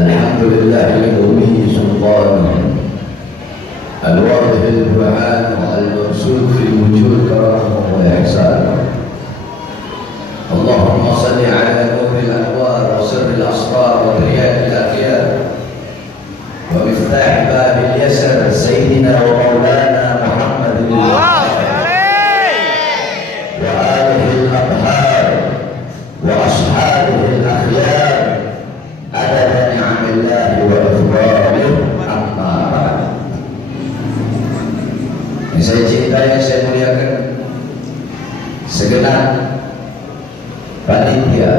Alhamdulillah lillahi sultan al-wadih al-burhan al-marsud fi wujud karamah wa ihsan. Allahumma salli ala nuril anwar wa sirril asrar wa riyadil akhyar wa miftah babil yasar sayyidina wa maulana Muhammadin wa alihi al-abhar wa ashabihi al-akhyar adada ni'amillahi wa ifradih amma ba'd. Yang saya cintai, yang saya muliakan segenap panitia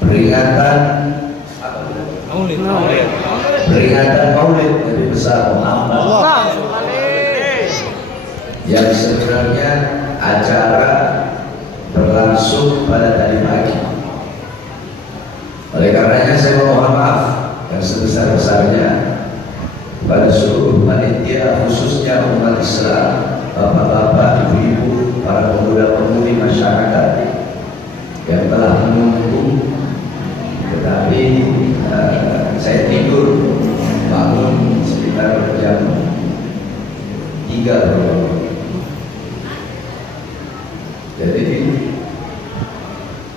peringatan Maulid Nabi besar Muhammad, yang sebenarnya acara berlangsung pada tadi pagi. Oleh karenanya saya mohon maaf yang sebesar-besarnya pada seluruh panitia, khususnya umat Islam, bapak-bapak, ibu-ibu, para pemuda-pemudi masyarakat yang telah menunggu. Tetapi saya tidur bangun sekitar jam 3 berapa. Jadi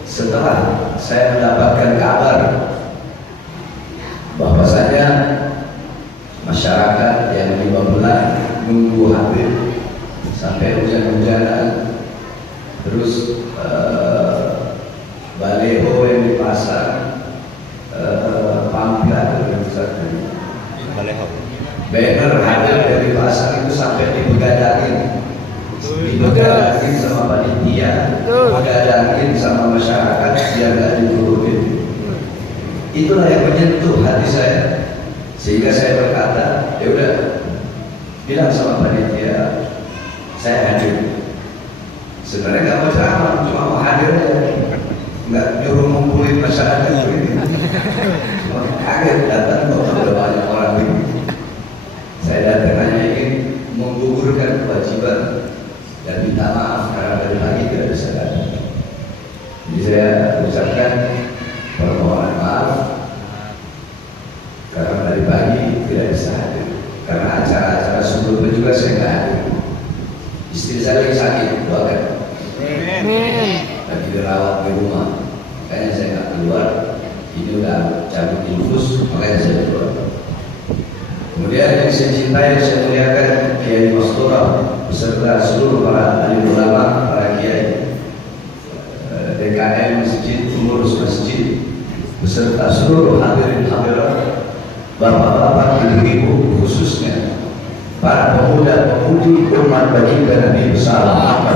setelah saya mendapatkan kabar bahwasanya masyarakat yang 15 nunggu Habib sampai hujan-hujanan, terus baleho yang dipasang, pamflet banner Habib yang dipasang itu sampai dibegadangin sama panitia, dibegadangin sama masyarakat biar nggak diturunin. Itulah yang menyentuh hati saya, sehingga saya berkata, ya udah, bilang sama panitia saya hadir. Sebenarnya nggak mau ceramah, cuma mau hadir aja, nggak nyuruh ngumpulin masyarakat ini. Cuma kaget datang kok ada banyak orang ini. Saya datang hanya ingin menggugurkan kewajiban dan minta maaf karena dari pagi tidak bisa datang. Jadi saya ucapkan permohonan maaf karena dari pagi tidak bisa hadir, karena acara-acara sebelumnya juga saya nggak hadir. Istri saya lagi sakit, doakan, lagi dirawat di rumah, makanya saya nggak keluar. Ini udah cabut infus, makanya saya keluar. Kemudian yang saya cintai, saya muliakan Kiai Mastura beserta seluruh para alim ulama, para kiai, DKM masjid, pengurus masjid, beserta seluruh hadirin hadirat, bapak-bapak, ibu-ibu, khususnya para pemuda-pemudi umat baginda Nabi besar Muhammad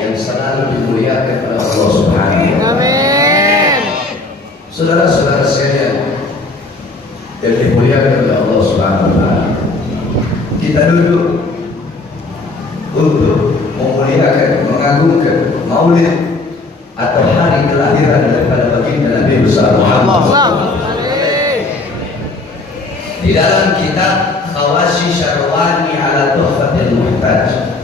yang selalu dimuliakan oleh Allah Subhanahu wa taala. Saudara-saudara sekalian yang dimuliakan oleh Allah Subhanahu wa taala, kita duduk untuk memuliakan, mengagungkan Maulid atau hari kelahiran daripada baginda Nabi besar Muhammad. Di dalam kitab Khawashi Syarwani ala Tuhfatil Muhtaj,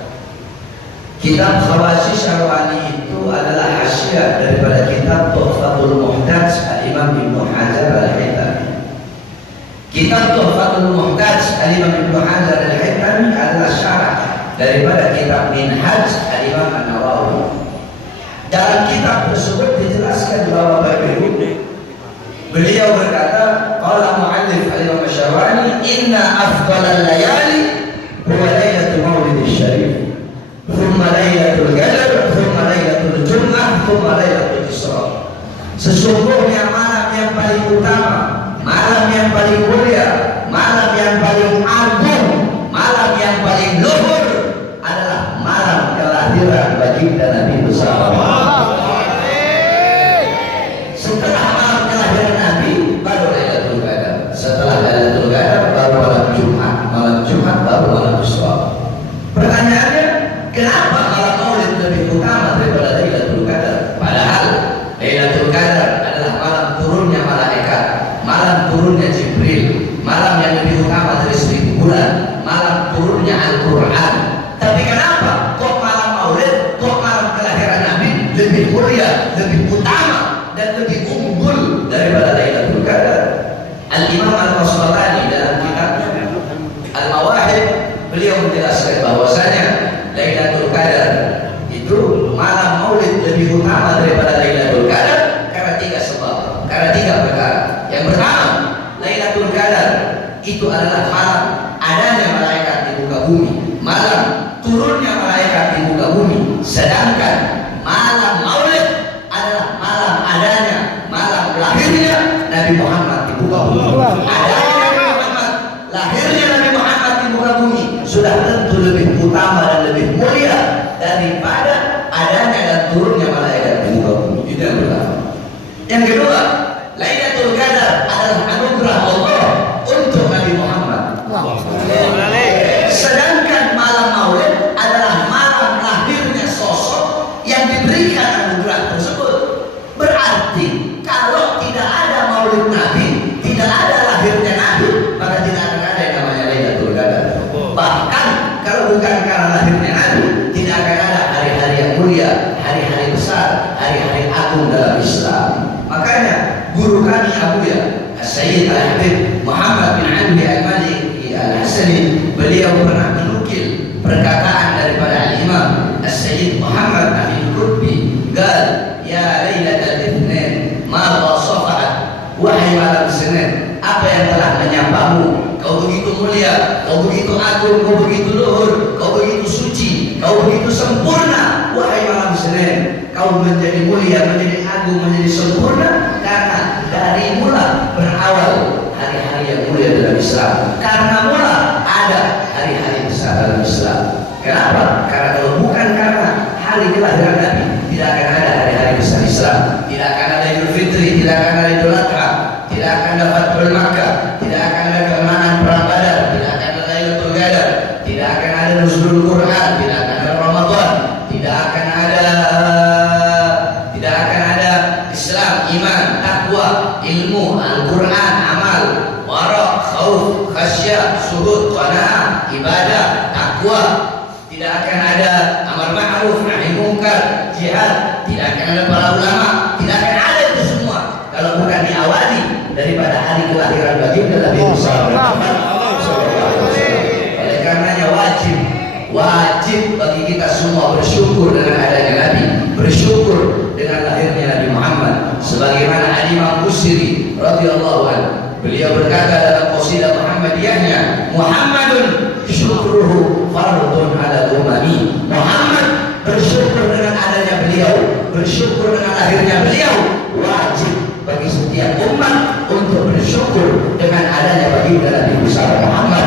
kitab Khawashi Syarwani itu adalah hasyiah daripada kitab Tuhfatul Muhtaj Al-Imam Ibnu Hajar Al-Haytami. Kitab Tuhfatul Muhtaj Al-Imam Ibnu Hajar Al-Haytami adalah syarah daripada kitab Minhaj Al-Imam An-Nawawi. Dalam kitab tersebut dijelaskan bahwa beliau berkata, qala mu'allif al-Imam Asy-Syarwani, inna afdalal layali huwa lailatul maulid syarif, thumma lailatul qadar, thumma lailatul jum'ah, thumma lailatul isra. Sesungguhnya malam yang paling utama, malam yang paling mulia, malam yang paling agung, malam yang paling luhur adalah malam kelahiran baginda Nabi besar. Setelah malam kelahiran Nabi baru Lailatul Qadar, setelah Lailatul Qadar baru malam Jumat, malam Jumat baru malam Isra. Pertanyaannya, kenapa malam Maulid lebih utama daripada Lailatul Qadar? Padahal Lailatul Qadar adalah malam turunnya malaikat, malam turunnya Jibril, Al-Qastalani dalam kitabnya Al-Mawahib, beliau menjelaskan bahwasanya Lailatul Qadar itu malam Maulid lebih utama daripada Lailatul Qadar karena 3 sebab, karena 3 perkara. Yang pertama, Lailatul Qadar itu adalah malam adanya malaikat di muka bumi, malam turunnya malaikat di muka bumi. Sedangkan malam Maulid adalah malam adanya, malam lahirnya Nabi Muhammad di muka bumi. Adanya Nabi Muhammad, lahirnya Nabi Muhammad di muka bumi sudah tentu lebih utama dan lebih mulia daripada adanya dan turunnya malaikat di muka bumi. Itu yang pertama. Yang kedua, Lailatul Qadar adalah anugerah Allah untuk Nabi Muhammad. Sedangkan malam Maulid adalah malam lahirnya sosok yang diberikan anugerah tersebut. Berarti kalau tidak ada Maulid Nabi, tidak ada lahirnya Nabi, maka tidak akan ada yang namanya Lailatul Qadar. Bahkan kalau bukan karena lahirnya Nabi, tidak akan ada hari-hari yang mulia, hari-hari besar, hari-hari agung dalam Islam. Makanya guru kami Abuya Sayyid Al-Habib Muhammad bin Ali Al-Maliki Al-Hasani, beliau pernah menukil perkataan daripada Al-Imam Sayyid Muhammad Amin Qutbi, gal ya Lailatul Itsnin ma wasafat, wahai malam Senin, apa yang telah menyapamu? Kau begitu mulia, kau begitu agung, kau begitu luhur, kau begitu suci, kau begitu sempurna. Wahai malam Senin, kau menjadi mulia, menjadi agung, menjadi sempurna karena dari mula berawal hari-hari yang mulia dalam Islam. Karena mula ada hari-hari besar dalam Islam. Kenapa? Karena kalau bukan karena hari kelahiran Nabi, tidak akan ada hari-hari besar Islam. Tidak akan ada Idul Fitri, tidak akan ada Idul Adha, tidak akan ada Fathul Makkah, tidak akan ada kemenangan perang Badar, tidak akan ada Lailatul Qadar, tidak akan ada nuzulul Quran, tidak akan ada Ramadan, tidak akan ada Islam, iman, takwa, ilmu, Al-Quran, amal, wara, khauf, khasyah, suhud, qanaah, ibadah, takwa. Tidak akan ada amar ma'ruf, nahi munkar, jihad, tidak akan ada para ulama, tidak akan ada itu semua kalau bukan diawali daripada hari kelahiran baginda Nabi Muhammad. Oleh karenanya wajib bagi kita semua bersyukur dengan adanya Nabi, bersyukur dengan lahirnya Nabi Muhammad. Sebagaimana Al-Imam Busiri radhiyallahu anhu, beliau berkata dalam qasidah Muhammadiyahnya, Muhammadun syukruhu fardun ala umami. Muhammad bersyukur dengan adanya beliau, bersyukur dengan lahirnya beliau, wajib bagi setiap umat untuk bersyukur dengan adanya baginda Nabi Muhammad.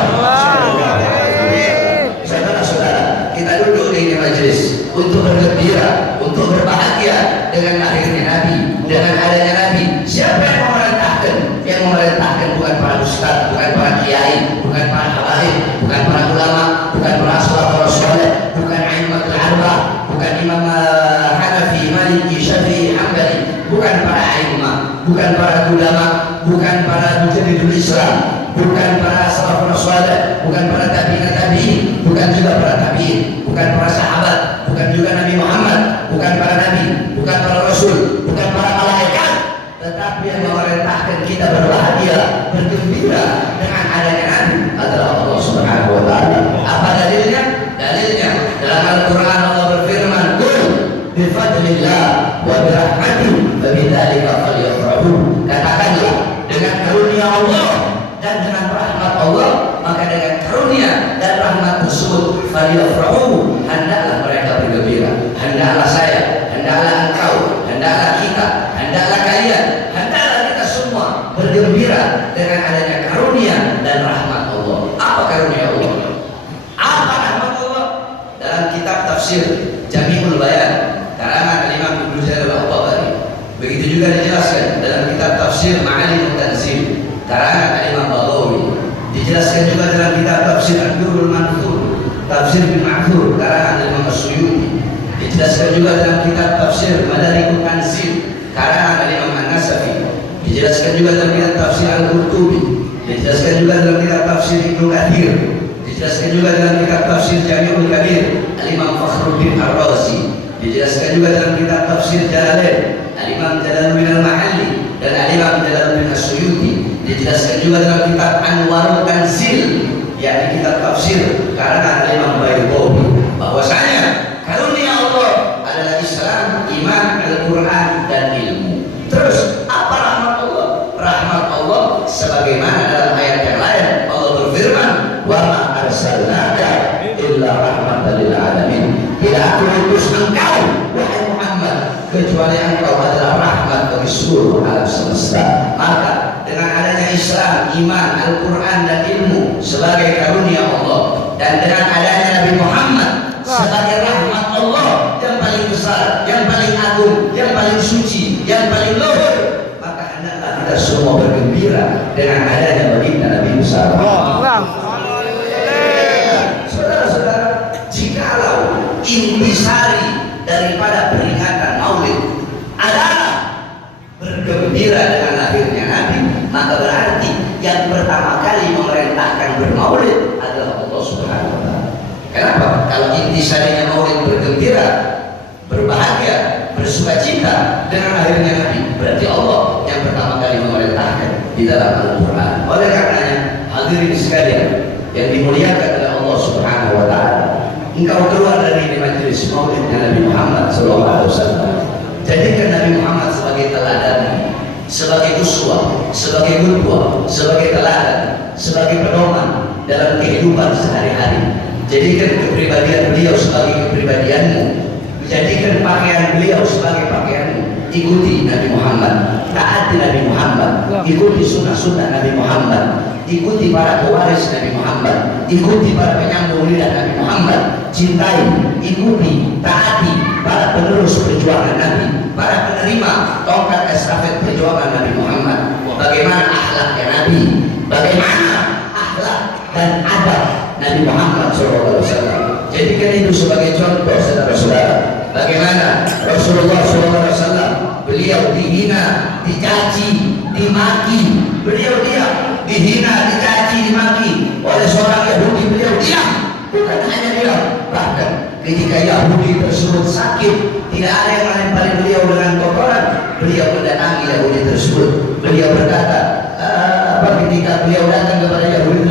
Saudara-saudara, kita duduk di ini majelis untuk bergembira, untuk berbahagia dengan lahirnya Nabi, dengan adanya Nabi. Siapa yang memerintahkan? Yang memerintahkan bukan para ustaz, bukan para kiai, bukan para habaib, bukan para ulama, bukan para salafus saleh, bukan a'immatul arba'ah, bukan Imam Hanafi, Maliki, Syafi'i, Hambali, bukan para a'immah, bukan para ulama, bukan para mujaddidul Islam, bukan para salafus saleh, bukan para tabi'in, bukan juga para tabi'in, bukan para sahabat, bukan juga Nabi Muhammad, bukan para nabi, bukan para rasul, bukan para malaikat, tetapi yang memerintahkan kita berbahagia, bergembira dengan adanya Nabi adalah Allah Subhanahu wa taala. Apa dalilnya? Dalilnya dalam Al-Qur'an Allah berfirman, "Qul bi fadlillah wa bi rahmatihi fa bidzalika falyafrahu." Katakanlah, dengan karunia Allah dan dengan rahmat Allah, maka dengan karunia dan rahmat tersebut falyafrahu, hendaklah mereka bergembira. Hendaklah saya, hendaklah engkau, hendaklah kita, hendaklah kalian, hendaklah kita semua bergembira dengan adanya karunia dan rahmat Allah. Apa karunia Allah? Apa rahmat Allah? Dalam kitab tafsir Jami'ul Bayan karangan Imam Ibnu Jarir Al-Tabari, begitu juga dijelaskan dalam kitab tafsir Ma'alimut Tanzil karangan Imam Baghawi, dijelaskan juga dalam kitab tafsir Ad-Durrul Manthur, tafsir bin Ma'thur karangan Imam As-Suyuti, dijelaskan juga dalam kitab tafsir Madarikut Tanzil karangan Imam An-Nasafi, dijelaskan juga dalam kitab tafsir Al-Qurtubi, dijelaskan juga dalam kitab tafsir Ibnu Katsir, dijelaskan juga dalam kitab tafsir Jami'ul Kabir Al-Imam Fakhruddin Ar-Razi, dijelaskan juga dalam kitab tafsir Jalalain Al-Imam Jalaluddin Al-Mahalli dan Al-Imam Jalaluddin As-Suyuti, Dijelaskan juga dalam kitab Anwarul Tanzil, yakni kitab tafsir karena Imam Bayhaqi, bahwasanya karunia Allah adalah Islam, iman, Al-Quran dan ilmu. Terus apa rahmat Allah? Rahmat Allah sebagaimana dalam ayat yang lain Allah berfirman, wa ma arsalnaka illa rahmatan lil alamin. Tidak aku utus engkau wahai Muhammad kecuali engkau adalah rahmat bagi seluruh alam semesta. Maka dengan adanya Islam, iman, Al-Quran dan ilmu sebagai karunia Allah, dan dengan adanya Nabi Muhammad sebagai rahmat Allah yang paling besar, yang paling agung, yang paling suci, yang paling luhur, maka hendaklah kita semua bergembira dengan adanya baginda Nabi Musa. Saudara-saudara, jikalau intisari daripada peringatan Maulid adalah bergembira dengan lahirnya Nabi, maka berarti yang pertama kali memerintahkan bermaulid adalah Allah Subhanahu wa Ta'ala. Kenapa? Kalau intisarinya Maulid bergembira, berbahagia, bersukacita dengan lahirnya Nabi, berarti Allah yang pertama kali memerintahkan di dalam Al-Quran. Oleh karenanya, hadirin sekalian yang dimuliakan oleh Allah Subhanahu wa Ta'ala, engkau keluar dari majelis Maulidnya Nabi Muhammad SAW, jadikan Nabi Muhammad sebagai teladan, sebagai uswah, sebagai qudwah, sebagai teladan, sebagai pedoman dalam kehidupan sehari-hari. Jadikan kepribadian beliau sebagai kepribadianmu, jadikan pakaian beliau sebagai pakaianmu. Ikuti Nabi Muhammad, taati Nabi Muhammad, ikuti sunnah-sunnah Nabi Muhammad, ikuti para pewaris Nabi Muhammad, ikuti para penyambung lidah Nabi Muhammad, cintai, ikuti, taati para penerus perjuangan Nabi, para penerima tongkat estafet perjuangan Nabi Muhammad. Bagaimana akhlaknya Nabi, bagaimana akhlak dan adab Nabi Muhammad SAW. Jadikan itu sebagai contoh, saudara-saudara. Bagaimana Rasulullah SAW, beliau dihina, dicaci, dimaki, beliau diam, dihina, dicaci, dimaki oleh seorang Yahudi, beliau diam. Bukan hanya diam, bahkan ketika Yahudi tersebut sakit, tidak ada yang melempari beliau dengan kotoran, beliau mendatangi Yahudi tersebut. Beliau berkata, ketika beliau datang kepada Yahudi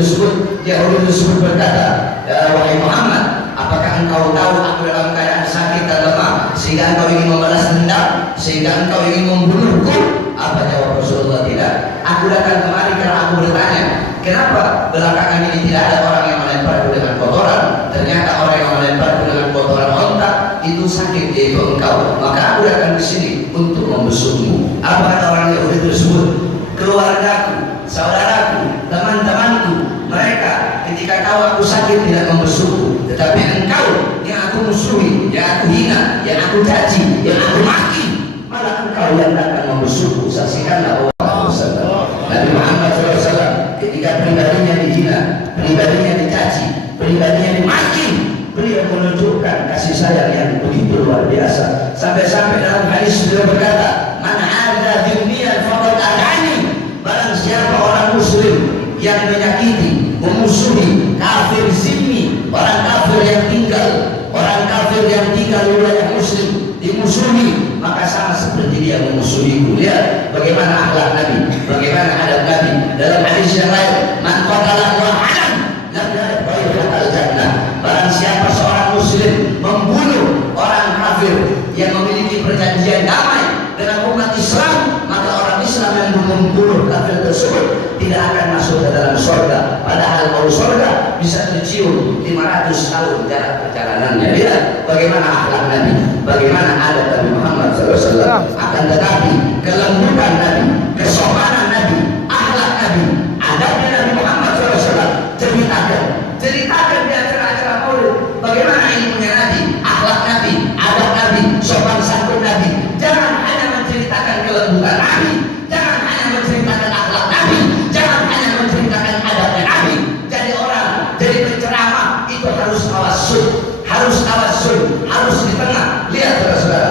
tersebut berkata, wahai Muhammad, apakah engkau tahu aku dalam keadaan sakit dan lemah sehingga engkau ingin membalas dendam, sehingga engkau ingin membunuhku? Apa jawab Rasulullah? Tidak. Aku datang kemari karena aku bertanya, kenapa belakangan ini tidak ada orang yang melemparku dengan kotoran? Ternyata orang yang melemparku dengan kotoran ontak itu sakit, yaitu engkau. Maka aku datang ke sini untuk membesukmu. Apa kata orang Yahudi tersebut? Keluargaku, saudaraku, teman-temanku, mereka ketika tahu aku sakit tidak membesukku, tetapi engkau yang aku musuhi, yang aku hina, yang aku caci, yang aku maki, malah engkau yang akan membesukku. Saksikanlah Nabi Muhammad SAW ketika pribadinya dihina, pribadinya dicaci, pribadinya dimaki, beliau menunjukkan kasih sayang yang begitu luar biasa. Sampai-sampai dalam hadis beliau berkata, man ada dunia faqad adani. Barang siapa orang muslim yang menyakiti, memusuhi kafir zimmi, orang kafir yang tinggal di wilayah muslim, dimusuhi, maka sama seperti dia memusuhiku. Lihat bagaimana akhlak Nabi, bagaimana adab Nabi. Dalam hadis yang lain, man qatala wa'alan lam yadkhul al-jannah. Barang siapa seorang muslim membunuh orang kafir yang memiliki perjanjian damai dengan umat Islam, maka orang Islam yang membunuh kafir tersebut tidak akan masuk ke dalam surga. Padahal mau surga bisa tercium 500 tahun jarak perjalanannya. Lihat bagaimana akhlak Nabi, bagaimana adab Nabi Muhammad SAW. Akan tetapi kelembutan Nabi, kesopanan Nabi, akhlak Nabi, adabnya Nabi Muhammad SAW ceritakan di acara-acara Maulid. Bagaimana ilmunya Nabi, akhlak Nabi, adab Nabi, sopan santun Nabi. Jangan hanya menceritakan kelembutan Nabi, jangan hanya menceritakan akhlak Nabi, jangan hanya menceritakan adabnya Nabi. Jadi orang, jadi penceramah itu harus tawasul, harus di tengah. Lihat saudara-saudara,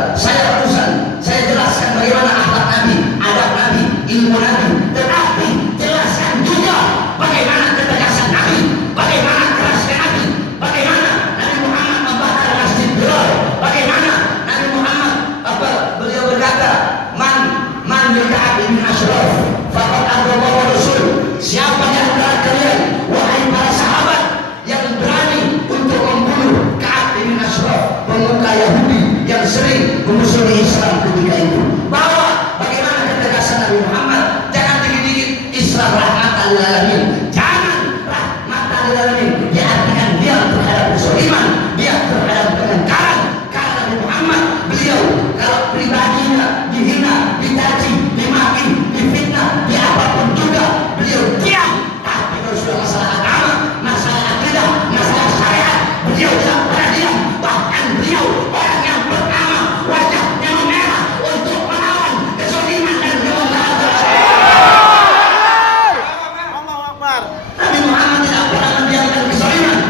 saya jelaskan bagaimana akhlak Nabi, adab Nabi, ilmu Nabi, sering memusuhi Islam ketika itu. Bahwa bagaimana ketegasan Nabi Muhammad, jangan dikit-dikit Islam rahmatan lil alamin. Jangan rahmatan lil alamin diartikan dia terhadap kezaliman, dia terhadap kemungkaran. Karena Nabi Muhammad, beliau kalau pribadinya dihina, dicaci, dimaki, difitnah, di apapun juga beliau diam. Tapi kalau sudah masalah agama, masalah akidah, masalah syariat, beliau tidak pernah diam. Bahkan beliau orang yang pertama wajahnya merah untuk melawan kezaliman dan kemungkaran. Nabi Muhammad tidak pernah mendiamkan kezaliman,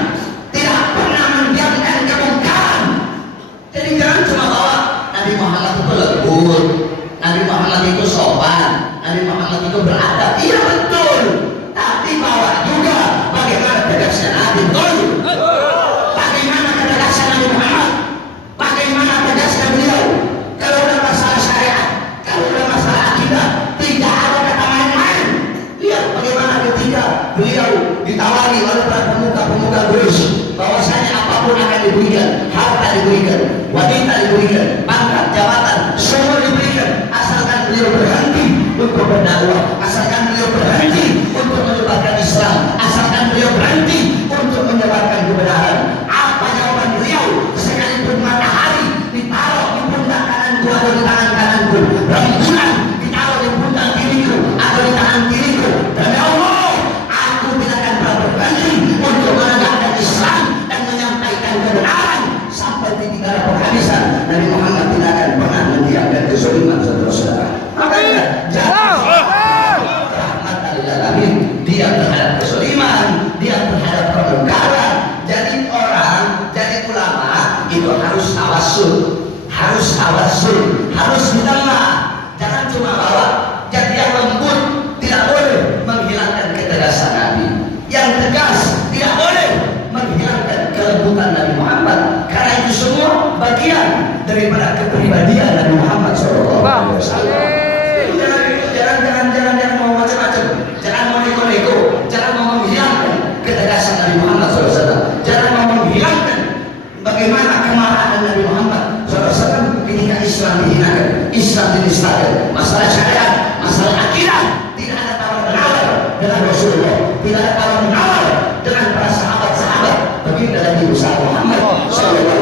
tidak pernah mendiamkan kemungkaran. Jadi jangan cuma bahwa Nabi Muhammad itu lembut, Nabi Muhammad itu sopan, Nabi Muhammad itu beradab. Iya betul. Tapi bawa juga bagaimana tegasnya Nabi. Betul. Bagaimana ketegasan Nabi Muhammad? Bagaimana tegasnya beliau? Kalau ada masalah syariat, kalau ada masalah akidah, tidak ada kata main-main. Lihat bagaimana ketika beliau ditawari oleh para pemuka-pemuka Quraisy bahwasanya apapun akan diberikan, harta diberikan, wanita diberikan, pangkat, jabatan, semua diberikan, asalkan beliau berhenti untuk berdakwah, asalkan beliau berhenti untuk menyebarkan Islam, asalkan beliau berhenti untuk menyebarkan kebenaran. Apa jawaban beliau? Sekalipun matahari ditaruh di pundak kananku atau di tangan kananku, rembulan ditaruh di pundak kiriku atau di tangan kiriku, demi Allah, aku tidak akan pernah berhenti untuk menegakkan Islam dan menyampaikan kebenaran sampai titik darah penghabisan. Nabi Muhammad tidak akan pernah mendiamkan kezaliman, saudara-saudara. Makanya jangan rahmatan lil alamin, dia terhadap kezaliman, dia terhadap kemungkaran. Jadi orang, jadi ulama itu harus tawasul, harus ditengah. Jangan cuma bawa jadi yang lembut, tidak boleh menghilangkan ketegasan Nabi. Yang tegas tidak boleh menghilangkan kelembutan Nabi Muhammad. Karena itu semua bagian daripada kepribadian Nabi Muhammad SAW. Jangan mau macam-macam, jangan mau neko-neko, jangan mau menghilangkan ketegasan Nabi Muhammad SAW. Jangan mau menghilangkan bagaimana kemarahan Nabi Muhammad SAW ketika Islam dihinakan, Islam dinistakan, masalah syariat, masalah akidah. Tidak ada tawar menawar dengan Rasulullah, tidak ada tawar menawar dengan para sahabat-sahabat. Begitu lagi usaha Muhammad SAW.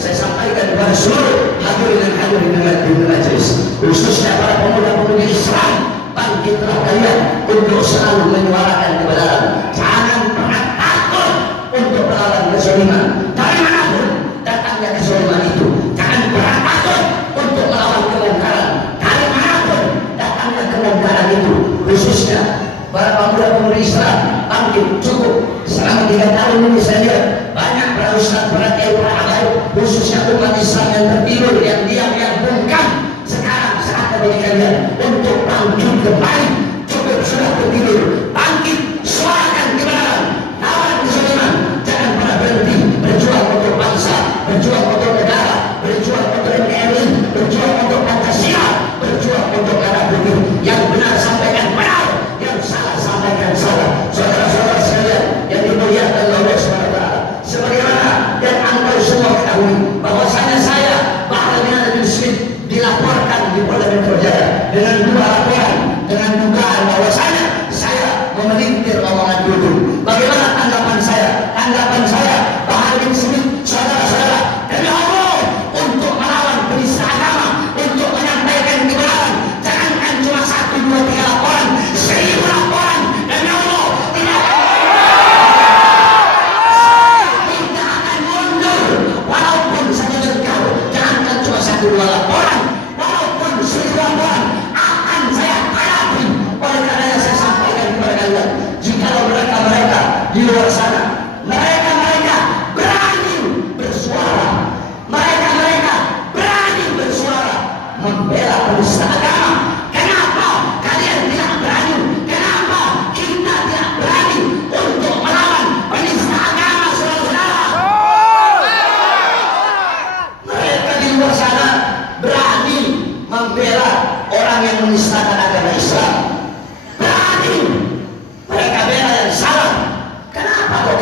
Saya sampaikan kepada seluruh hadirin dan hadirin di majelis, khususnya para pemuda-pemudi Islam, bangkitlah kalian untuk selalu menyuarakan kebenaran. Jangan pernah takut untuk melawan kezaliman. Dari manapun datangnya kezaliman itu, jangan pernah takut untuk melawan kemungkaran. Dari manapun datangnya kemungkaran itu, khususnya para pemuda-pemudi Islam, bangkit. Cukup selama 3 tahun ini saya lihat banyak para ustaz, para kiai, para habaib, khususnya umat Islam yang tertidur, yang diam, yang bungkam. Sekarang saatnya bagi kalian untuk bangkit kembali. Cukup sudah tertidur, bangkit, suarakan kebenaran, lawan kezaliman. Jangan pernah berhenti berjuang untuk bangsa, berjuang untuk negara, berjuang untuk NKRI, berjuang untuk Pancasila, berjuang untuk tanah putih. Yang benar sampaikan benar, yang salah sampaikan salah. Saudara-saudara sekalian yang dimuliakan oleh Allah SWT, sebagaimana dan anda semua ketahui bahwasanya saya Bahar bin Abdul Smith dilaporkan di Polda Metro Jaya dengan 2 laporan, dengan dugaan bahwasanya saya memelintir omongan duduk. Bagaimana tanggapan saya? Tanggapan saya, Bahar bin Smith, saudara-saudara, demi Allah, untuk melawan penista agama, untuk menyampaikan kebenaran, jangankan cuma 1, 2, 3 laporan, 1000 laporan, demi Allah, tidak akan mundur, walaupun saya jengkal. Jangankan cuma 1, 2 laporan, walaupun 1000 laporan akan saya hadapi. Oleh karena saya sampaikan kepada kalian, jika mereka di luar sana, mereka berani bersuara, mereka berani bersuara membela penista agama. Kenapa kalian tidak berani? Kenapa kita tidak berani untuk melawan penista agama, saudara-saudara? Mereka di luar sana berani membela orang yang menistakan agama Islam. Berani mereka bela yang salah. Kenapa kok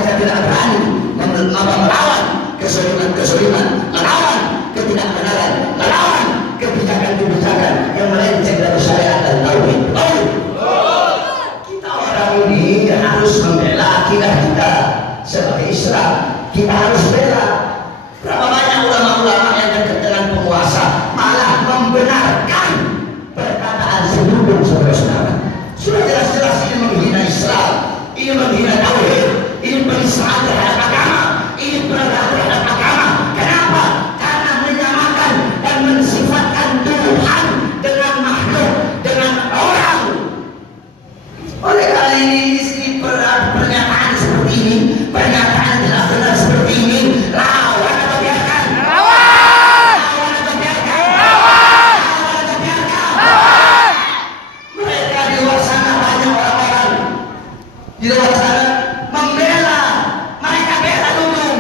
akidah kita sebagai Islam, kita harus bela. Berapa banyak ulama-ulama yang dekat dengan penguasa malah membenarkan perkataan sebelum saudara-saudara. Sudah jelas-jelas ini menghina Islam, ini menghina tauhid, ini penistaan terhadap agama, ini penistaan terhadap agama. Kenapa? Karena menyamakan dan mensifatkan Tuhan dengan makhluk, dengan orang. Oleh karena ini pernyataan seperti ini, pernyataan jelas-jelas seperti ini, lawan atau biarkan? Lawan! Lawan atau biarkan? Lawan! Lawan atau biarkan? Lawan! Mereka di luar sana banyak orang-orang di luar sana membela, mereka bela dulu,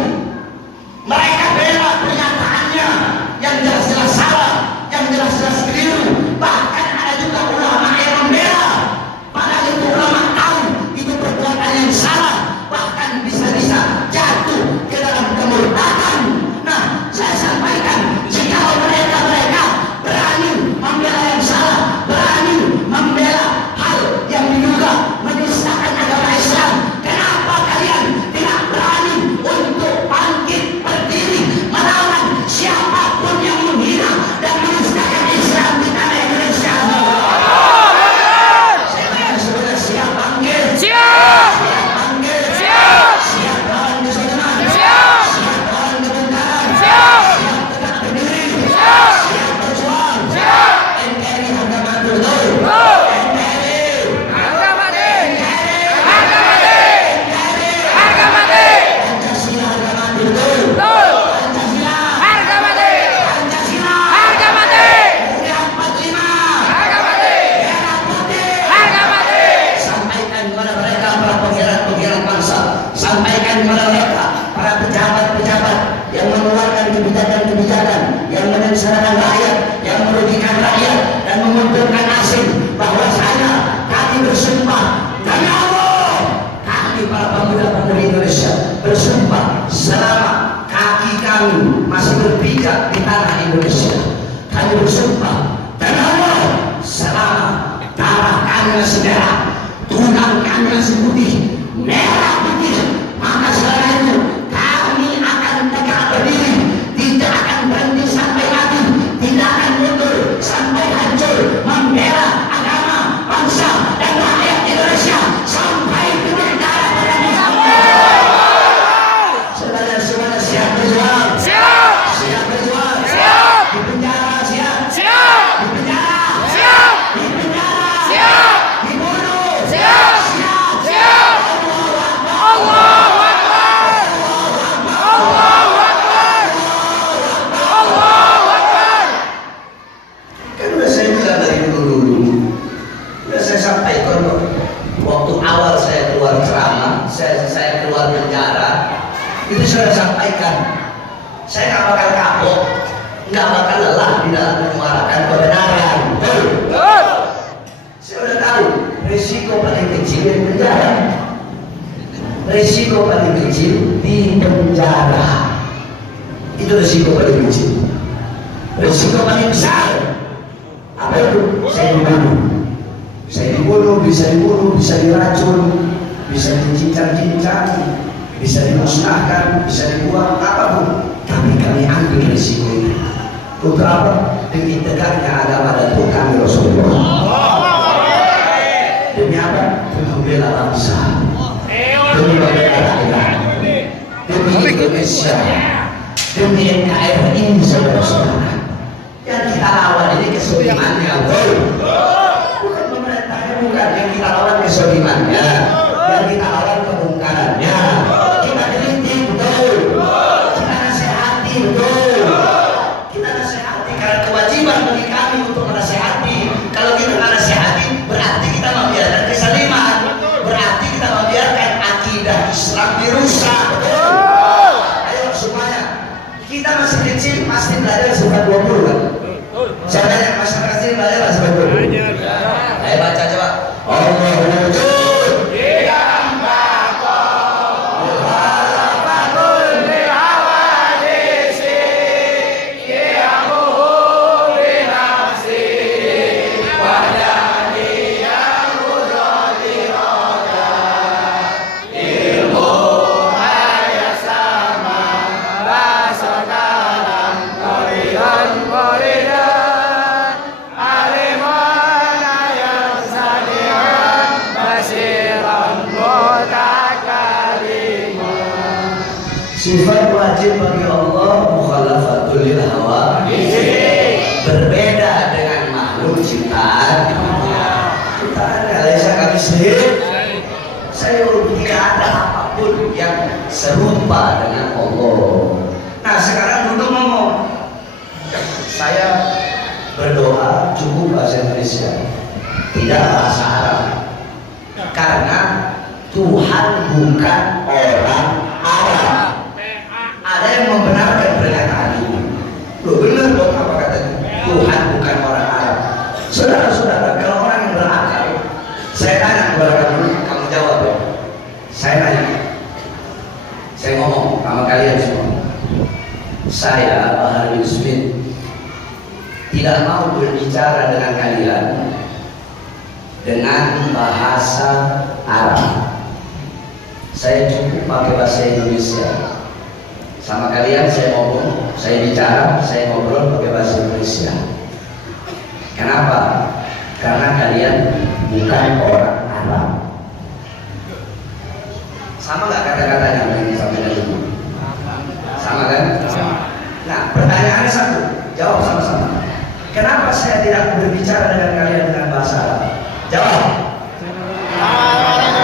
mereka bela pernyataannya yang jelas-jelas salah, yang jelas-jelas keliru. Bahkan ada juga ulama yang membela, padahal itu ulama tahu itu perbuatan yang salah, bahkan bisa-bisa jatuh ke dalam kemurtadan. Nah, saya sampaikan, jika mereka berani membela yang salah, berani membela hal yang diduga menistakan agama Islam, kenapa kalian tidak berani untuk bangkit berdiri melawan siapapun yang menghina dan menistakan Islam di tanah Indonesia? Saya tanya, saudara siap bangkit? Siap! Siap bangkit? Siap! Siap lawan kezaliman? Siap! Siap lawan kebanggaan? Siap! Siap tegak berdiri? Siap! Siap berjuang? Siap! NKRI harga mati betul? NKRI harga mati! Harga mati! Harga mati! Pancasila harga mati betul? Pancasila harga mati! Pancasila harga mati! Merah 45 harga mati! Merah putih harga mati! Sampaikan kepada mereka para pengkhianat bangsa, sampaikan kepada mereka para pejabat-pejabat yang mengeluarkan kebijakan-kebijakan yang menyengsarakan rakyat, yang merugikan rakyat dan menguntungkan asing, bahwasanya kami bersumpah demi Allah, kami para pemuda-pemudi Indonesia bersumpah selama kaki kami masih berpijak di tanah Indonesia, kami bersumpah demi Allah, selama darah kami masih merah, tulang kami masih putih, merah putih, maka selama itu kami akan tegak berdiri, tidak akan berhenti sampai mati, tidak akan mundur sampai hancur, membela agama, bangsa dan rakyat Indonesia sampai titik darah berhenti. Saudara-saudara siap berjuang? Siap! Siap berjuang? Siap! Di penjara siap? Siap! Di penjara siap! Di penjara siap! Dibunuh siap! Siap! Siap! Allahu Akbar! Allahu Akbar! Allahu Akbar! Kan udah saya bilang dari dulu, udah saya sampaikan waktu awal saya keluar ceramah, saya keluar penjara, itu sudah sampaikan, saya nggak bakal kapok, nggak bakal lelah di dalam menyuarakan kebenaran. Betul. Saya udah tahu risiko paling kecil di penjara, risiko paling kecil di penjara, itu risiko paling kecil. Risiko paling besar apa itu? Saya dibunuh, bisa dibunuh, bisa diracun, bisa dicincang-cincang, bisa dimusnahkan, bisa dibuang, apapun. Tapi kami ambil risiko itu. Untuk apa? Demi tegaknya agama dan Tuhan kami Rasulullah. Demi apa? Demi membela bangsa, demi membela rakyat, demi Indonesia, demi NKRI, saudara-saudara. Yang kita lawan ini kesolimannya, bukan pemerintahnya, bukan. Yang kita lawan kesolimannya, yang kita lawan kemungkarannya. Kita kritik betul, kita nasihati betul, kita nasihati karena kewajiban bagi kami untuk menasihati. Kalau kita nggak nasihati, berarti kita membiarkan kesaliman, berarti kita membiarkan akidah Islam dirusak. Ayo semuanya, kita masih kecil pasti belajar surat 20 kan? Saya tanya masyarakat sini belajar surat 20. Ayo baca coba. Allah wujud. Sifat wajib bagi Allah mukhalafatul lil hawa, berbeda dengan makhluk ciptaan. Ciptaan Malaysia kami sendiri. Saya tidak ada apapun yang serupa dengan Allah. Nah sekarang duduk ngomong, saya berdoa cukup bahasa Indonesia, tidak bahasa Arab, karena Tuhan bukan orang Arab. Ada yang membenarkan pernyataan ini. Loh benar dong apa katanya? Tuhan bukan orang Arab. Saudara-saudara, kalau orang yang berakal, saya tanya kepada kamu, kamu jawab ya. Saya tanya, saya ngomong sama kalian semua. Saya Bahar bin Smith tidak mau berbicara dengan kalian dengan bahasa Arab. Saya cukup pakai bahasa Indonesia. Sama kalian saya ngomong, saya bicara, saya ngobrol pakai bahasa Indonesia. Kenapa? Karena kalian bukan orang Arab. Sama nggak kata-katanya yang disampaikan dulu? Sama kan? Nah, pertanyaannya satu, jawab sama-sama. Kenapa saya tidak berbicara dengan kalian dengan bahasa Arab? Jawab.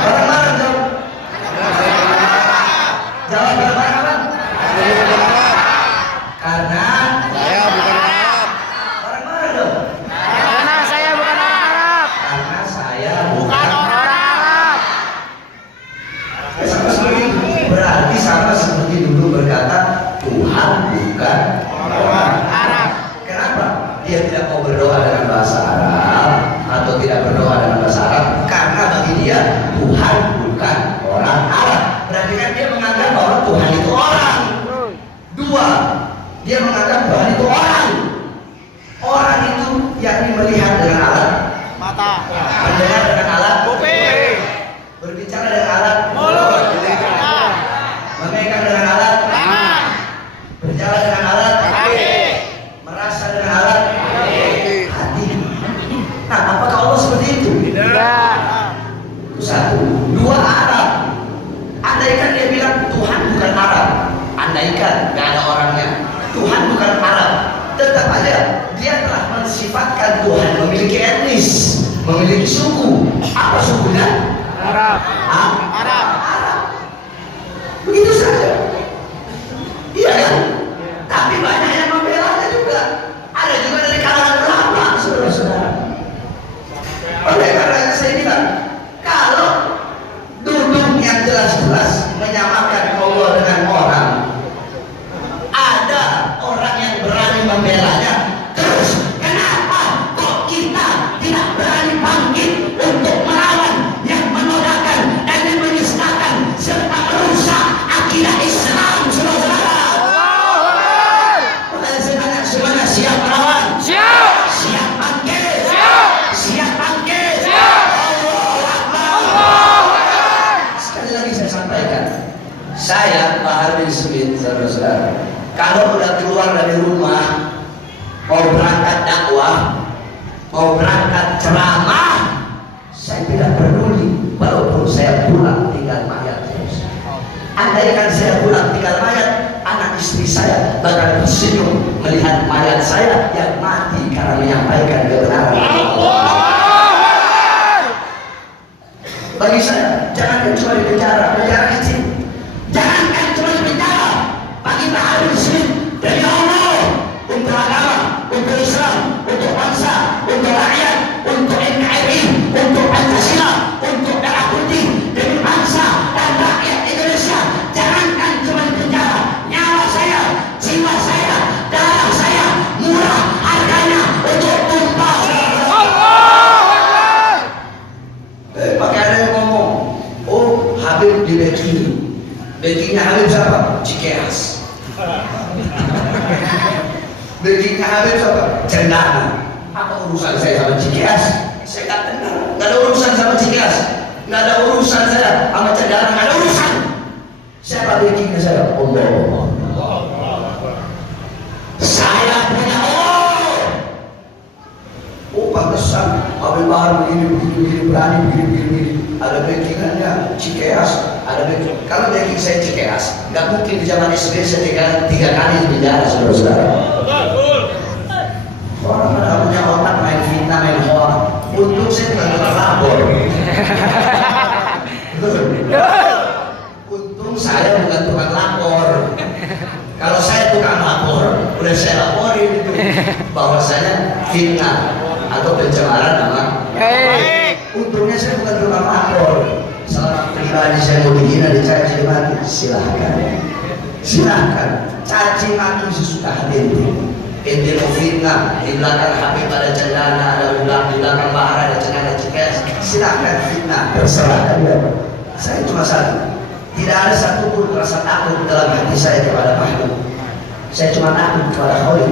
Bareng-bareng jawab. Jawab bareng-bareng apa? Karena saya bukan Arab. bareng-bareng dong. Karena saya bukan orang Arab. Karena saya Bukan orang Arab. sama seperti itu. Berarti sama seperti dulu berkata Tuhan bukan orang Arab. Kenapa? Dia tidak mau berdoa dengan bahasa Arab atau tidak berdoa dengan bahasa Arab karena bagi dia Tuhan bukan orang Arab. Berarti kan dia menganggap bahwa Tuhan itu orang. Dua, dia menganggap Tuhan itu orang. Orang itu yakni melihat dengan alat Mata. mendengar dengan alat Kuping. berbicara dengan alat Mulut. memegang dengan alat Tangan. berjalan dengan alat Kaki. merasa dengan alat hati. Nah, apakah Allah seperti itu? Tidak. Itu satu. Dua, Arab. Andaikan dia bilang Tuhan bukan Arab, andaikan gak ada orangnya, Tuhan bukan Arab, tetap aja dia telah mensifatkan Tuhan memiliki etnis, memiliki suku. Apa sukunya? Arab. Hah? Arab. Arab. Begitu saja. Iya kan? Tapi banyak yang membelanya juga. Ada juga dari kalangan ulama, saudara-saudara. Oleh karena itu saya bilang, kalau duduk yang jelas-jelas menyamakan Allah dengan orang, ada orang yang berani membelanya. Terus kenapa kok kita tidak berani bangkit untuk melawan yang menodaikan dan menistakan serta merusak akidah Islam, saudara-saudara? Makanya saya tanya, semuanya siap melawan? Siap. Siap bangkit? Siap. Siap bangkit? Siap. Allahu Akbar. Sekali lagi saya sampaikan, saya Bahar bin Smith, saudara-saudara, kalau udah keluar dari rumah, mau berangkat dakwah, mau berangkat ceramah, saya tidak peduli walaupun saya pulang tinggal mayat terus. Andaikan saya pulang tinggal mayat, anak istri saya bakal tersenyum melihat mayat saya yang mati karena menyampaikan kebenaran. Bagi saya, jangan cuma di penjara, penjara kecil. Jangankan cuma di penjara, bagi Bahar bin Smith dari Allah untuk agama, untuk Islam, untuk bangsa, untuk rakyat, untuk NKRI, untuk Pancasila, untuk darah putih demi bangsa dan rakyat Indonesia. Jangankan cuma di penjara, nyawa saya, jiwa saya, darah saya murah harganya untuk tumpah. Pakai ada yang ngomong, oh Habib di bikini, bikinnya Habib siapa? Cikeas. Bikinnya Habib siapa? Cendana. Apa urusan saya sama Cikeas? Saya nggak kenal. Nggak ada urusan sama Cikeas. Nggak ada urusan saya sama Cendana. Nggak ada urusan. Siapa bikinnya saya? Allah. Saya punya Allah. Oh pantesan Habib Bahar begini berani begini. ada backingannya Cikeas, ada backing. Kalau backing saya Cikeas, nggak mungkin di zaman SD saya tiga kali di penjara, saudara-saudara. Orang pada punya otak main fitnah, main hoax. Untung saya bukan tukang lapor. Untung saya bukan tukang lapor. Kalau saya tukang lapor, udah saya laporin itu bahwasanya fitnah atau pencemaran nama. Untungnya saya bukan tukang lapor. Selama pribadi saya mau dihina, dicaci maki, silahkan. Silahkan, caci maki sesuka hati. Ente mau fitnah, di belakang HP pada cendana, ada ulang, di belakang bahar ada cendana Cikeas. Silahkan fitnah, terserah kalian. Saya cuma satu, tidak ada satupun rasa takut dalam hati saya kepada makhluk. Saya cuma takut kepada Khalik,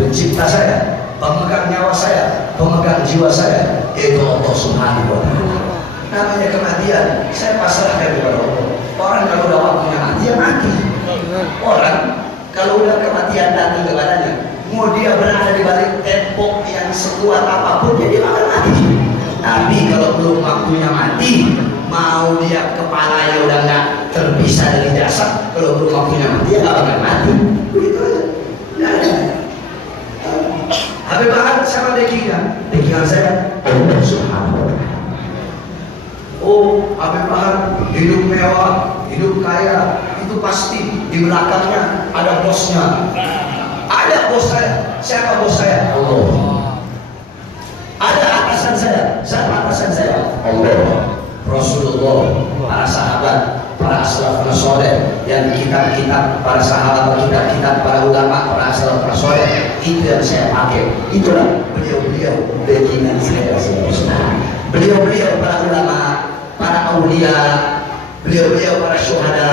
pencipta saya, pemegang nyawa saya, pemegang jiwa saya, yaitu Allah Subhanahu wa Ta'ala. Namanya kematian, saya pasrahkan kepada Allah. Orang kalau udah waktunya mati, ya mati. Orang kalau udah kematian datang kepadanya, mau dia berada di balik tembok yang sekuat apapun, jadi akan mati. Tapi kalau belum waktunya mati, mau dia kepalanya udah nggak terpisah dari jasad, kalau belum waktunya mati, ya nggak akan mati. Begitu aja. Nah, Habib Bahar sama backingan saya, Allah Subhanahu wa Ta'ala. Oh, Habib Bahar hidup mewah, hidup kaya, itu pasti di belakangnya ada bosnya. Ada bos saya. Siapa bos saya? Allah. Ada atasan saya. Siapa atasan saya? Allah. Rasulullah, para sahabat, para salafun saleh, yang kitab-kitab para sahabat, kitab-kitab para ulama, para salafun saleh, itu yang saya pakai. Itulah beliau-beliau backingan saya. Beliau-beliau para ulama, para aulia, beliau-beliau para syuhada,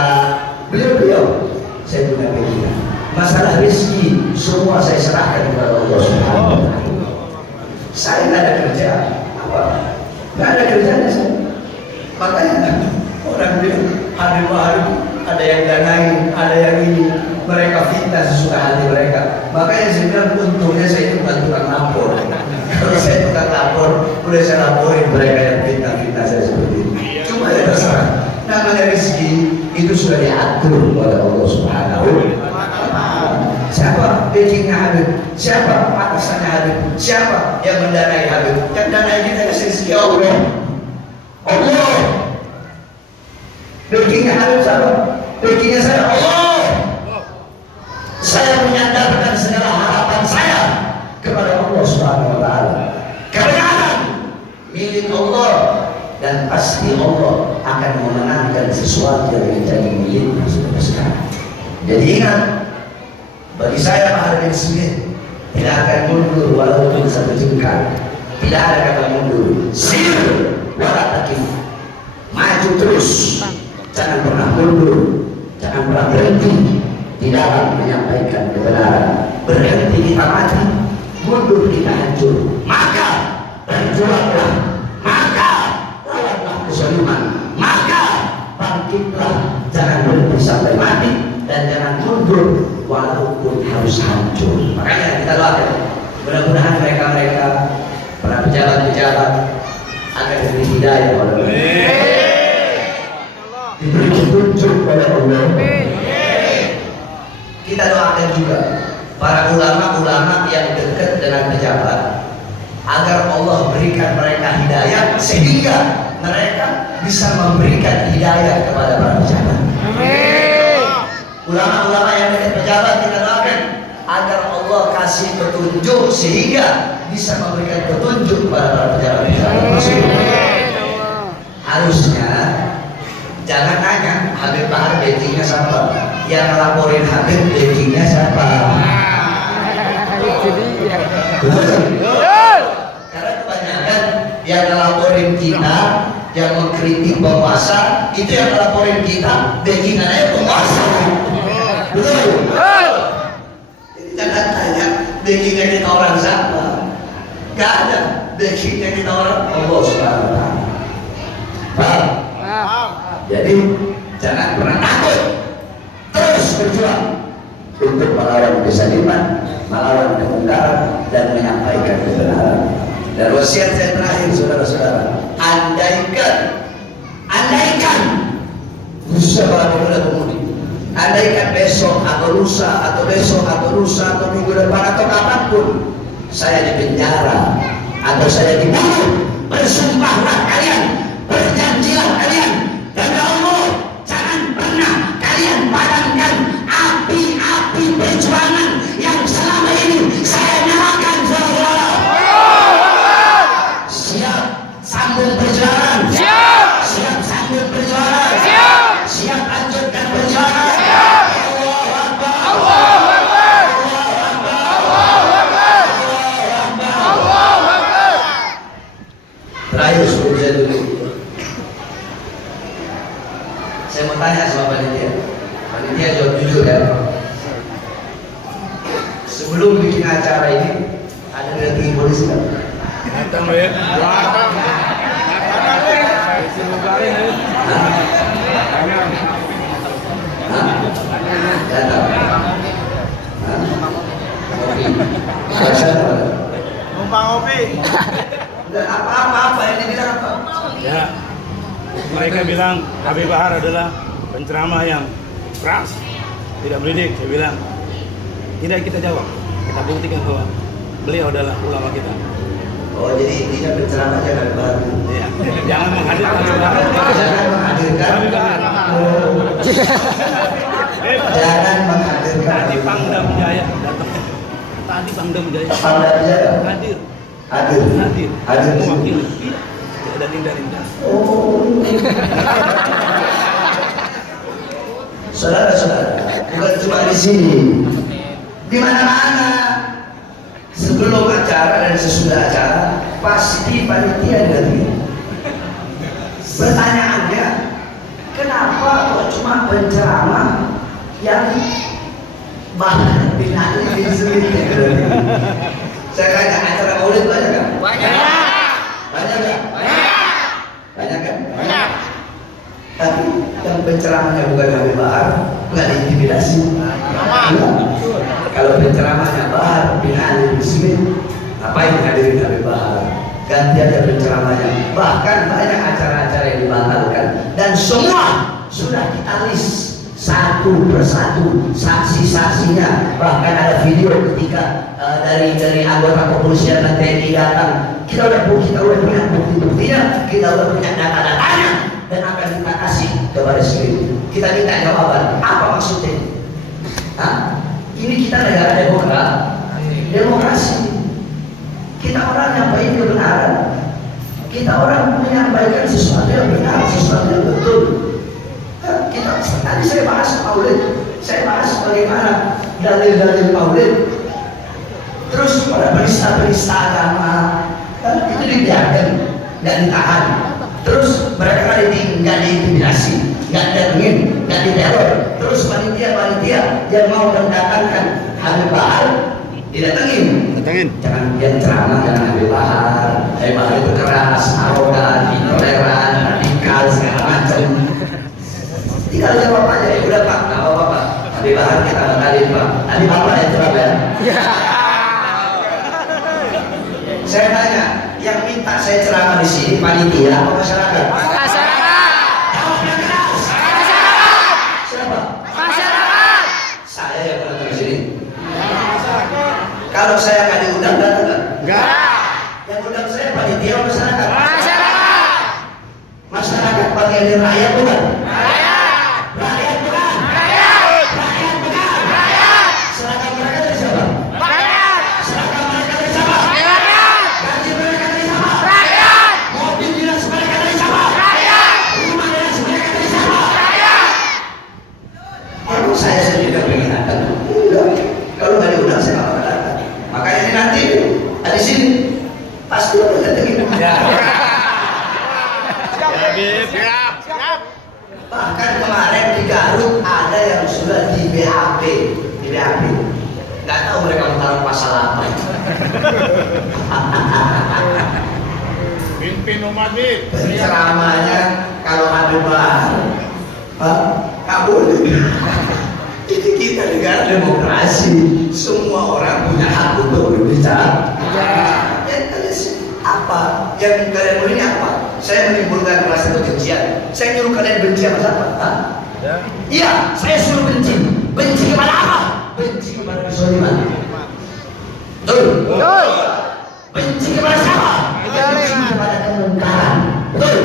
beliau-beliau saya punya backingan. Masalah rezeki semua saya serahkan kepada Allah Subhanahu wa Ta'ala. Saya nggak ada kerja, apa? Nggak ada kerjanya saya. Makanya orang bilang hari-hari ada yang danain, ada yang ini, mereka fitnah sesuka hati mereka. Makanya saya bilang untungnya saya itu bukan tukang lapor. Kalau saya tukang lapor, udah saya laporin mereka yang fitnah saya seperti ini. Cuma ya terserah. Namanya rezeki itu sudah diatur oleh Allah Subhanahu wa Ta'ala. Siapa backingnya Habib? Siapa atasannya Habib? Siapa yang mendanai Habib? Yang danai kita rezeki Allah. Allah. Backingnya Habib siapa? Backingnya saya Allah. Saya menyandarkan segala harapan saya kepada Allah Subhanahu wa Ta'ala. Kebenaran milik Allah, dan pasti Allah akan memenangkan sesuatu yang menjadi miliknya sekarang. Jadi ingat, bagi saya Pak Harvin Smith tidak akan mundur walaupun satu jengkal. Tidak ada kata mundur. Sir wala takif, maju terus, jangan pernah mundur, jangan pernah berhenti di dalam menyampaikan kebenaran. Berhenti kita mati, mundur kita hancur. Maka berjuanglah, maka lawanlah kezaliman, maka bangkitlah, jangan berhenti sampai mati, dan jangan mundur walaupun harus hancur. Makanya kita doakan mudah-mudahan mereka-mereka para pejabat-pejabat akan diberi hidayah oleh Allah, diberi petunjuk oleh Allah. Kita doakan juga para ulama-ulama yang dekat dengan pejabat agar Allah berikan mereka hidayah sehingga mereka bisa memberikan hidayah kepada para pejabat. Ulama-ulama yang dekat pejabat kita doakan agar Allah kasih petunjuk sehingga bisa memberikan petunjuk kepada para pejabat. Harusnya jangan nanya Habib Bahar backingnya siapa, yang ngelaporin Habib backingnya siapa. Karena kebanyakan yang ngelaporin kita, yang mengkritik penguasa, itu yang ngelaporin kita backingannya penguasa. Betul? Jadi jangan tanya backingnya kita orang siapa. Gak ada backingnya kita orang Allah Subhanahu wa Ta'ala. Paham? Jadi jangan pernah takut, terus berjuang untuk melawan kezaliman, melawan kemungkaran, dan menyampaikan kebenaran. Dan wasiat saya terakhir, saudara-saudara, andaikan Andaikan besok atau lusa atau besok atau lusa atau minggu depan atau kapanpun saya di penjara atau saya dibunuh, bersumpahlah kalian, berjanjilah kalian, dan Allah jangan pernah kalian padamkan api-api perjuangan yang selama ini saya nyalakan. Siap sambung perjuangan, siap sambung perjuangan, siap lanjutkan perjuangan. Terakhir suruh saya dulu. Saya mau tanya sama panitia. Panitia jawab jujur ya. Sebelum bikin acara ini ada dating polisi nggak? Datang ya. Datang. Datang. Kopi. Numpang kopi. Dan apa-apa yang dibilang apa? Ya. Mereka bilang Habib Bahar adalah penceramah yang keras, tidak mendidik. Saya bilang tidak, kita jawab, kita buktikan bahwa beliau adalah ulama kita. Oh, jadi intinya penceramah jangan baru. Ya. Jangan menghadirkan Habib Bahar. Jangan menghadirkan Habib Bahar. Jangan menghadirkan Tadi Pangdam Jaya datang. Tadi Pangdam Jaya Pangdam Jaya hadir. hadir. Hadir. Mewakili. Tidak ada linda-linda. Oh. Saudara-saudara, bukan cuma di sini, di mana-mana. Sebelum acara dan sesudah acara pasti panitia datang. Pertanyaannya, kenapa kok cuma penceramah yang bahkan binatang disebut? Saya tanya, acara maulid banyak kan? Banyak. Banyak kan? Banyak kan? Banyak. Tapi yang penceramahnya bukan Habib Bahar, nggak diintimidasi. Kalau penceramahnya Bahar bin Ali Bismil, ngapain hadirin Habib Bahar? Ganti aja penceramahnya. Bahkan banyak acara-acara yang dibatalkan dan semua sudah kita list satu persatu saksi-saksinya. Bahkan ada video ketika dari anggota kepolisian dan TNI datang. Kita udah punya bukti-buktinya, kita udah punya data-datanya, dan akan kita kasih kepada sendiri. Kita minta jawaban, apa maksudnya? Hah? Ini kita negara demokrasi. Kita orang yang baik kebenaran. Kita orang menyampaikan sesuatu yang benar, sesuatu yang betul. Kita tadi saya bahas maulid, saya bahas bagaimana dalil-dalil maulid. Terus pada penista-penista agama itu dibiarkan, nggak ditahan. Terus mereka nggak diintimidasi, nggak datengin, nggak diteror. Terus panitia-panitia yang mau mendatangkan Habib Bahar didatengin. Jangan dia ceramah, jangan Habib Bahar. Habib Bahar itu keras, arogan, intoleran, radikal, segala macam. Tinggal jawab aja, ya udah Pak, nggak apa-apa Pak. Habib Bahar kita batalin Pak. Tadi Bapak yang ceramah ya. Saya tanya, yang minta saya ceramah di sini panitia atau masyarakat? Masyarakat. Jawab yang keras. Masyarakat. Siapa? Masyarakat. Saya yang datang di sini. Kalau saya nggak diundang datang nggak? Enggak. Yang undang saya panitia atau masyarakat? Masyarakat. Masyarakat bagian dari rakyat bukan? Rakyat. Rakyat bukan? Rakyat. Rakyat bukan? Rakyat. Seragam mereka dari siapa? Rakyat. Seragam mereka dari siapa? Rakyat. Gaji mereka dari siapa? Rakyat. Mobil dinas mereka dari siapa? Rakyat. Rumah dinas mereka dari siapa? Rakyat. Kalau saya sendiri nggak pengen datang, enggak. Kalau nggak diundang saya nggak bakal datang. Makanya ini nanti di sini pasti udah datengin. Ya. Habib. Siap. Bahkan kemarin di Garut ada yang sudah di BAP, nggak tahu mereka menaruh pasal apa. Pimpin umat Bib. Ceramahnya kalau Habib Bahar, nggak boleh. Ini kita negara demokrasi, semua orang punya hak untuk berbicara. Apa yang kalian mau ini apa? Saya menimbulkan rasa kebencian. Saya nyuruh kalian benci sama siapa? Ya. Iya, saya suruh benci. Benci kepada apa? Benci kepada kezaliman. Betul. Betul. Benci kepada siapa? Benci kepada kemungkaran. Betul.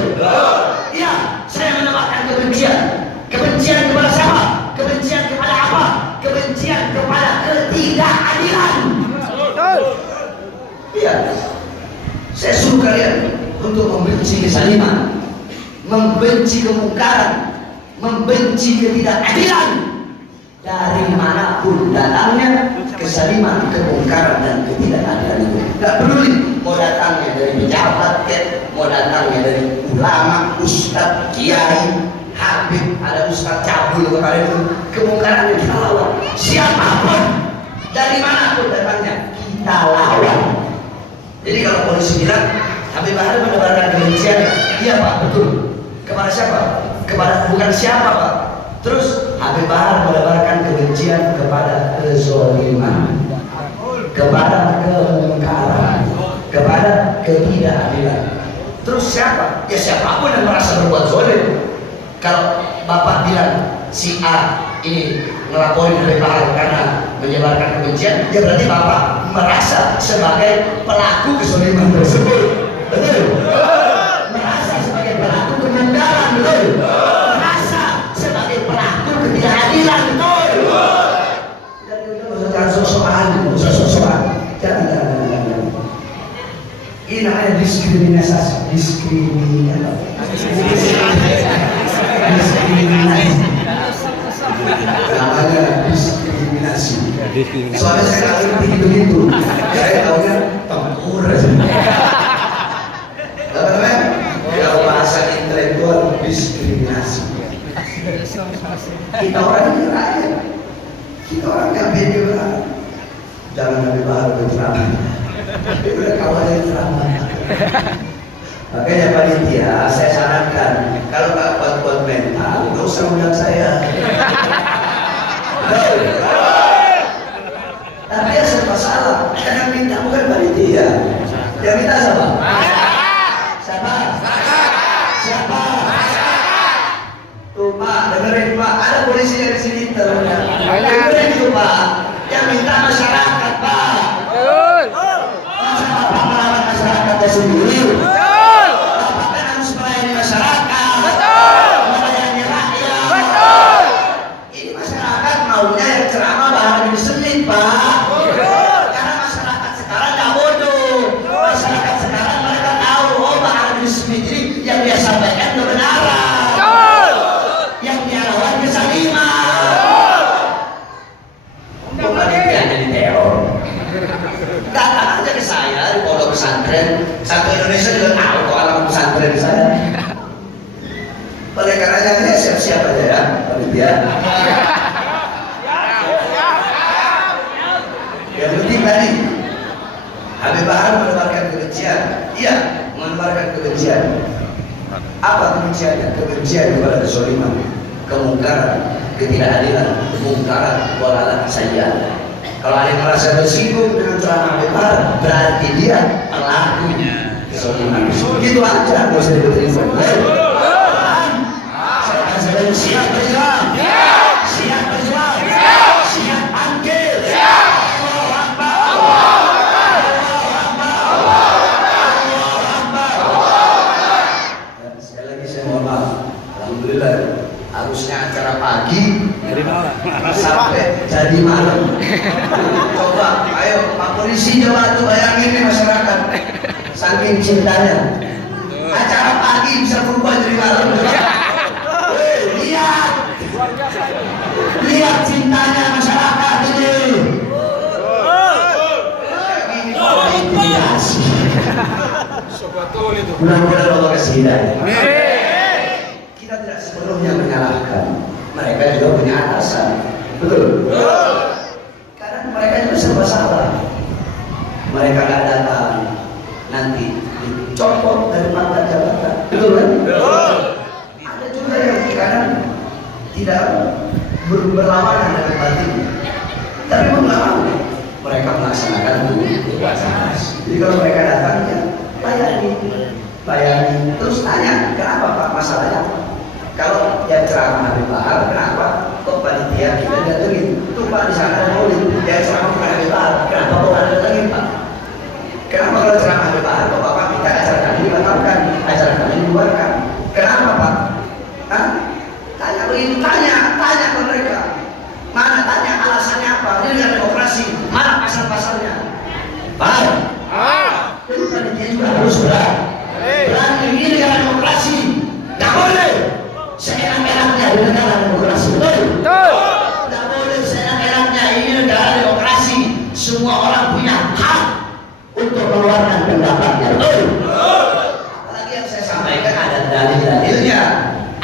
Iya, saya menambahkan kebencian. Kebencian kepada siapa? Kebencian kepada apa? Kebencian kepada ketidakadilan. Betul. Iya. Saya suruh kalian untuk membenci kezaliman, membenci kemungkaran, membenci ketidakadilan. Dari manapun datangnya kezaliman, kemungkaran dan ketidakadilan itu. Tidak peduli mau datangnya dari pejabat, mau datangnya dari ulama, ustadz, kiai, habib, ada ustadz cabul kemarin itu, kemungkaran yang kita lawan. Siapapun, dari manapun datangnya, kita lawan. Jadi kalau polisi bilang Habib Bahar menebarkan kebencian, iya Pak, betul. Kepada siapa? Kepada bukan siapa Pak. Terus Habib Bahar menebarkan kebencian kepada kezaliman, kepada kemungkaran, kepada ketidakadilan. Terus siapa? Ya siapapun yang merasa berbuat zalim. Kalau Bapak bilang si A ini ngelaporin Habib Bahar karena menyebarkan kebencian, ya berarti Bapak merasa sebagai pelaku kezaliman tersebut. Betul? Merasa sebagai pelaku kemungkaran. Betul? Merasa sebagai pelaku ketidakadilan. Betul? Tidak usah sok-sokan. Jangan. Ini namanya diskriminasi. Namanya diskriminasi. Soalnya saya nggak ngerti begitu. Saya tahunya tempur aja. Apa namanya? Kalau bahasa intelektual diskriminasi. Kita orang ini rakyat. Kita orang yang beda. Jangan lebih baru berceramah. Udah kawannya ceramah. Makanya panitia, saya sarankan kalau nggak kuat mental, nggak usah undang saya. Tapi ya serba salah. Yang minta bukan panitia. Yang minta siapa? Siapa? Siapa? Tuh Pak, dengerin Pak. Ada polisi dari sini dengerin itu Pak. Yang minta masyarakat Pak. Betul. Masa Bapak melawan masyarakatnya sendiri? Betul. Bapak kan harus melayani masyarakat. Betul. Melayani rakyat. Betul. Ini masyarakat maunya yang ceramah Bahar bin Smith Pak. Karena masyarakat sekarang nggak bodoh. Masyarakat sekarang mereka tahu Bahar bin Smith ini yang dia sampaikan kebenaran. Betul. Yang dia lawan kezaliman. Bukan itu yang jadi teror. Datang aja ke saya di pondok pesantren. Satu Indonesia juga tahu kok alamat pesantren di sana. Oleh karenanya ini siap-siap aja ya, panitia. Yang penting tadi Habib Bahar menebarkan kebencian. Iya, menebarkan kebencian. Apa kebenciannya? Kebencian kepada kezaliman, kemungkaran, ketidakadilan, kemungkaran, walalah sayyi'ah. Kalau ada yang merasa tersinggung dengan ceramah Habib Bahar, berarti dia pelakunya kezaliman. Gitu aja, nggak usah diberikan. Saya siap berjuang. Siap berjuang. Siap panggil. Allahu Akbar. Sekali lagi saya mohon maaf. Alhamdulillah harusnya acara pagi sampai jadi malam. Coba, ayo Pak Polisi coba tuh bayangin nih masyarakat. Saking cintanya. Acara pagi bisa berubah jadi malam. Lihat cintanya masyarakat ini. Intimidasi. Mudah-mudahan Allah kasih hidayah. Kita tidak sepenuhnya menyalahkan. Mereka juga punya atasan. Betul? Karena mereka juga serba salah. Mereka nggak datang, nanti dicopot dari pangkat jabatan. Betul kan? Ada juga yang kadang tidak berlawanan dengan batin, tapi melawan. Mereka melaksanakan tugas. Jadi kalau mereka datang ya layani, terus tanya kenapa Pak, masalahnya apa? Kalau yang ceramah Habib Bahar, kenapa kok panitia kita datengin? Tuh Pak di sana Maulid, yang ceramah bukan Habib Bahar, kenapa kok ada datengin Pak? Kenapa kalau ceramah Habib Bahar kok Bapak minta acara kami dibatalkan, acara kami dibubarkan? Kenapa Pak? Hah? Tanya begini, tanya ke mereka. Mana tanya alasannya apa? Ini negara demokrasi, mana pasal-pasalnya? Pak, jadi panitia juga harus berani. Ini negara demokrasi, nggak boleh seenak-enaknya di negara demokrasi, betul? Nggak boleh seenak-enaknya, ini negara demokrasi. Semua orang punya hak untuk mengeluarkan pendapatnya, betul? Apalagi yang saya sampaikan ada dalil-dalilnya,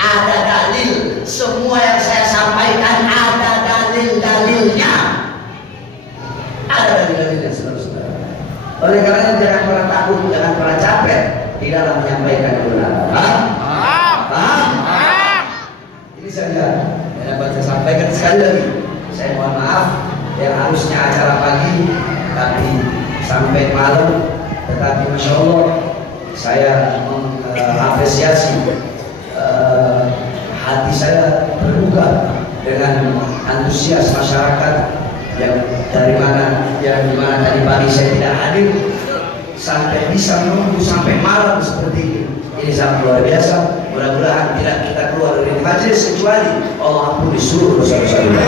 ada dalil. Semua yang saya sampaikan ada dalil-dalilnya, ada dalil-dalilnya, saudara-saudara. Oleh karena jangan pernah takut, jangan pernah capek di dalam menyampaikan kebenaran. Paham? Ini saja yang dapat saya sampaikan. Sekali lagi, saya mohon maaf yang harusnya acara pagi tapi sampai malam, tetapi Masya Allah saya mengapresiasi hati saya berduka dengan antusias masyarakat yang dari mana, yang dimana tadi pagi saya tidak hadir sampai bisa menunggu sampai malam seperti ini. Ini sangat luar biasa. Mudah-mudahan tidak kita keluar dari majelis kecuali Allah ampuni seluruh dosa-dosa kita.